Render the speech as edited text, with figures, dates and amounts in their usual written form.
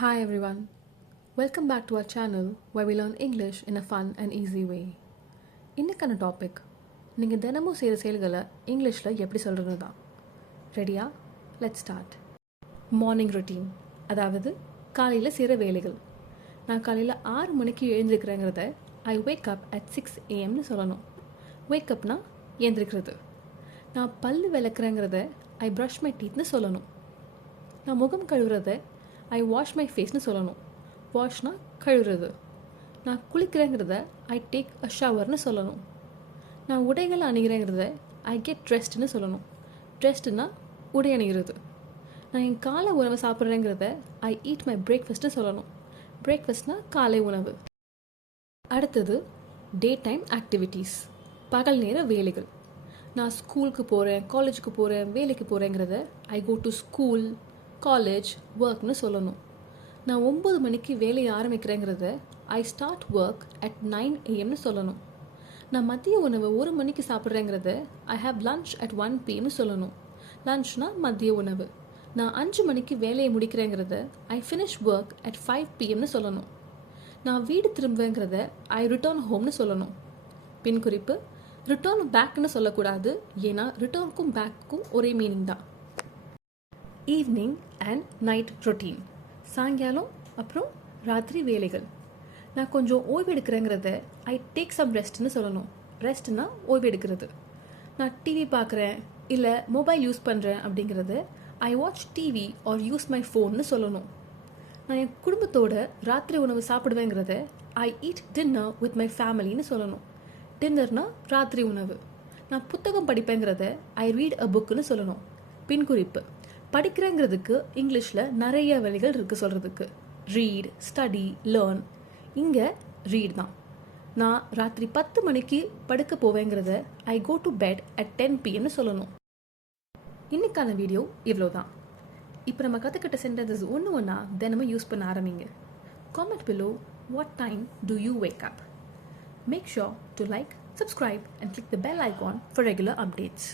Hi everyone. Welcome back to our channel where we learn English in a fun and easy way. இன்னைக்கான topic நீங்கள் தினமும் செய்கிற செயல்களை இங்கிலீஷில் எப்படி சொல்கிறது தான். ரெடியா? Let's start. மார்னிங் ரொட்டீன், அதாவது காலையில் செய்கிற வேலைகள். நான் காலையில் 6 மணிக்கு எழுந்திருக்கிறேங்கிறத I wake up at 6 AM சொல்லணும். வேக் அப்னா எழுந்திருக்கிறது. நான் பல்லு விளக்குறேங்கிறத ஐ ப்ரஷ் மை டீத்னு சொல்லணும். நான் முகம் கழுவுறத ஐ வாஷ் மை ஃபேஸ்னு சொல்லணும். வாஷ்னா கழுவுறது. நான் குளிக்கிறேங்கிறத ஐ டேக் அ ஷவர்னு சொல்லணும். நான் உடைகள் அணிகிறேங்கிறத ஐ கெட் ட்ரெஸ்ட்னு சொல்லணும். ட்ரெஸ்ட்னா உடை அணிகிறது. நான் என் காலை உணவை சாப்பிட்றேங்கிறத ஐ ஈட் மை பிரேக்ஃபாஸ்ட்னு சொல்லணும். பிரேக்ஃபாஸ்ட்னா காலை உணவு. அடுத்தது டே டைம் ஆக்டிவிட்டீஸ், பகல் நேர வேலைகள். நான் ஸ்கூலுக்கு போகிறேன், காலேஜுக்கு போகிறேன், வேலைக்கு போகிறேங்கிறத I go to school, college, ஒர்க்னு சொல்லணும். நான் 9 மணிக்கு வேலையை ஆரம்பிக்கிறேங்கிறத I start work at 9 AM சொல்லணும். நான் மதிய உணவு 1 மணிக்கு சாப்பிட்றேங்கிறத I have lunch at 1 PM சொல்லணும். லன்ச்னா மதிய உணவு. நான் 5 மணிக்கு வேலையை முடிக்கிறேங்கிறத I finish work at 5 PM சொல்லணும். நான் வீடு திரும்புவேங்கிறத ஐ ரிட்டர்ன் ஹோம்னு சொல்லணும். பின் குறிப்பு, ரிட்டர்ன் பேக்னு சொல்லக்கூடாது, ஏன்னா ரிட்டர்னுக்கும் பேக்குக்கும் ஒரே மீனிங் தான். ஈவினிங் அண்ட் நைட் ரொட்டீன், சாயங்காலம் அப்புறம் ராத்திரி வேலைகள். நான் கொஞ்சம் ஓய்வு எடுக்கிறேங்கிறத ஐ டேக் சம் ரெஸ்ட்னு சொல்லணும். ரெஸ்ட்னா ஓய்வு எடுக்கிறது. நான் டிவி பார்க்குறேன் இல்லை மொபைல் யூஸ் பண்ணுறேன் அப்படிங்கிறத I watch TV or use my ஃபோன்னு சொல்லணும். நான் என் குடும்பத்தோட ராத்திரி உணவு சாப்பிடுவேங்கிறத I eat dinner with my ஃபேமிலின்னு சொல்லணும். டின்னர்னா ராத்திரி உணவு. நான் புத்தகம் படிப்பேங்கிறத ஐ ரீட் அ புக்குன்னு சொல்லணும். பின் குறிப்பு, படிக்கிறேங்கிறதுக்கு இங்கிலீஷில் நிறைய வழிகள் இருக்குது சொல்கிறதுக்கு. Read, study, learn. இங்கே ரீட் தான். நான் ராத்திரி 10 மணிக்கு படுக்க போவேங்கிறத I go to bed at 10 PM சொல்லணும். இன்னைக்கான வீடியோ இவ்வளோ தான். இப்போ நம்ம கற்றுக்கிட்ட சென்டென்சஸ் ஒன்று தினமும் யூஸ் பண்ண ஆரம்பிங்க. Comment below what time do you wake up. Make sure to like, subscribe and click the bell icon for regular updates.